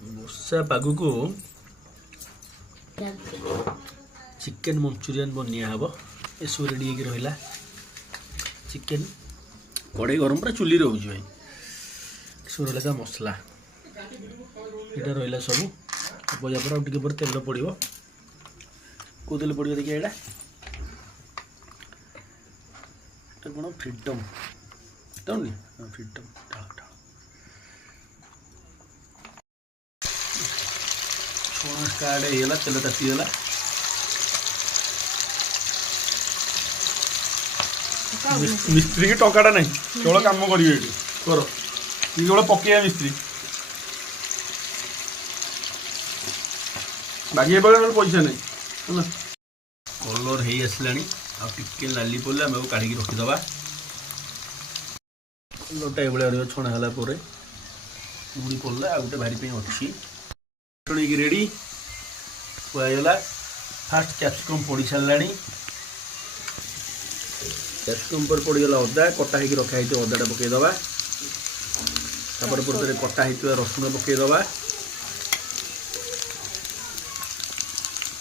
ବର୍ଷା ପାଗକୁ chicken Manchurian Bania ହେବ। ଏସବୁ ରେଡ଼ି ହେଇକି ରହିଲା। ଚିକେନ୍ କଡ଼େଇ ଗରମ ପୁରା ଚୁଲି ରହୁଛି ଭାଇ। ଏସବୁ ରହିଲା ତା ମସଲା, ଏଇଟା ରହିଲା ସବୁ। ଭଜା ପରେ ଆଉ ଟିକେ ପରେ ତେଲ ପଡ଼ିବ। କେଉଁ ତେଲ ପଡ଼ିବ ଦେଖିବା ଏଇଟା କ'ଣ ଫ୍ରିଡମ୍ ଟାଉନି ଫ୍ରିଡମ୍ ଢାଳ ଛଣା ଷ୍ଟାର୍ଟ ହେଇଗଲା। ତେଲ ତାତିଗଲା। ମିସ୍ତ୍ରୀ କି ଟଙ୍କାଟା ନାହିଁ, କେବଳ କାମ କରିବେ ଏଠି କର, କେବଳ ପକେଇବା ମିସ୍ତ୍ରୀ ବାଗିଏ ବେଳେ ପଇସା ନାହିଁ ହେଲା। କଲର୍ ହେଇ ଆସିଲାଣି, ଆଉ ଟିକେ ଲାଲି ପଡ଼ିଲେ ଆମେ କାଢ଼ିକି ରଖିଦେବା। କଲର୍ଟା ଏଭଳିଆ ରହିବ ଛଣା ହେଲା ପରେ। ପୁଣି ପଡ଼ିଲା ଆଉ ଗୋଟେ ଭାରି ପାଇଁ ଅଛି। ଛଣିକି ରେଡ଼ି ହେଇଗଲା। ଫାଷ୍ଟ କ୍ୟାପ୍ସିକମ୍ ପଡ଼ି ସାରିଲାଣି। କ୍ୟାପ୍ସିକମ୍ ପରେ ପଡ଼ିଗଲା ଅଦା, କଟା ହେଇକି ରଖା ହେଇଥିବ ଅଦାଟା ପକାଇଦେବା। ତାପରେ ପରେ କଟା ହେଇଥିବା ରସୁଣ ପକାଇଦେବା।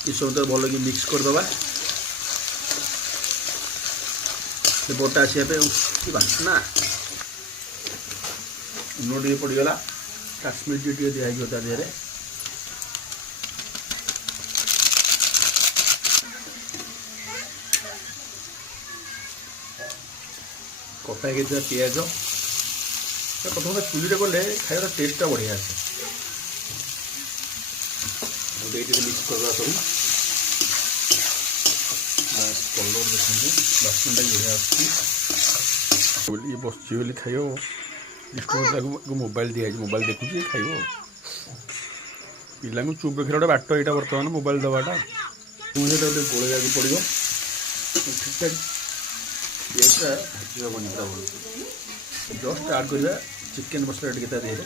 କିଛି ସମୟ ଭଲକି ମିକ୍ସ କରିଦେବା। ସେ ବଟା ଆସିବା ପାଇଁ ବାସ୍ନା। ଲୁଣ ଟିକେ ପଡ଼ିଗଲା, କାଶ୍ମୀର ଟିକେ ଦିଆହେଇଯିବ ତା ଦେହରେ। କଟା ହେଇକି ଥିବା ପିଆଜ। ପ୍ରଥମେ ଚୁଲିରେ କଲେ ଖାଇବାର ଟେଷ୍ଟଟା ବଢ଼ିଆ ଆସେ। ଟିକେ ମିକ୍ସ କରିଦେବା ସବୁ। କଲର୍ ଦେଖନ୍ତୁ, ବାସ୍ନାଟା ବଢ଼ିଆ ଆସୁଛି। ଇଏ ବସିଛି ବୋଲି ଖାଇବ। ତାକୁ ମୋବାଇଲ ଦିଆହେଇଛି, ମୋବାଇଲ ଦେଖୁଛି ଖାଇବ। ପିଲାଙ୍କୁ ଚୁପ୍ ରଖିଲା ଗୋଟେ ବାଟ ଏଇଟା ବର୍ତ୍ତମାନ ମୋବାଇଲ ଦେବାଟା। ସେଇଟା ଗୋଟେ ଗୋଳେଇବାକୁ ପଡ଼ିବ ଠିକ୍ଠାକ୍। ପିଆଜଟା ଭାଜି ହେବନି ତା ଭଲ। ଜଷ୍ଟ ଆଡ଼୍ କରିବା ଚିକେନ୍ ମସଲା ଟିକେ ତା ଦେହରେ।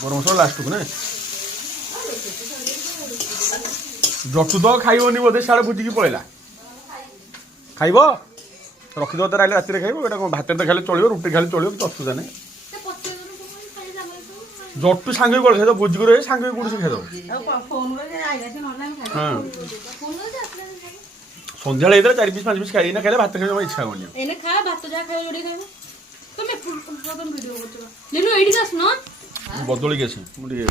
ଗରମ ମସଲା ଲାଷ୍ଟକୁ ନା ଜଟୁ ତ ଖାଇବନି ବୋଧେ, ସିଆଡ଼େ ବୁଝିକି ପଳେଇଲା। ଖାଇବ ରଖିଦେବ ତାର, ଆଇଲେ ରାତିରେ ଖାଇବ। ଏଇଟା କ'ଣ ଭାତରେ ତ ଖାଇଲେ ଚଳିବ, ରୁଟି ଖାଇଲେ ଚଳିବ, କିଛି ଅସୁବିଧା ନାହିଁ। ଜଟୁ ସାଙ୍ଗେ ଗଲେ ଖାଇଦେବ, ଭୋଜି କରି ସାଙ୍ଗେ କୋଉଠି ଖାଇଦେବ। ହଁ ସନ୍ଧ୍ୟାବେଳେ ହେଇଥିଲା 4 ପିସ୍ 5 ପିସ୍ ଖାଇ ନା ଖାଇଲେ ଭାତ ଖାଇବା ଇଚ୍ଛା ହବନି। ବଦଳିକି ଆସି ମୁଁ ଟିକେ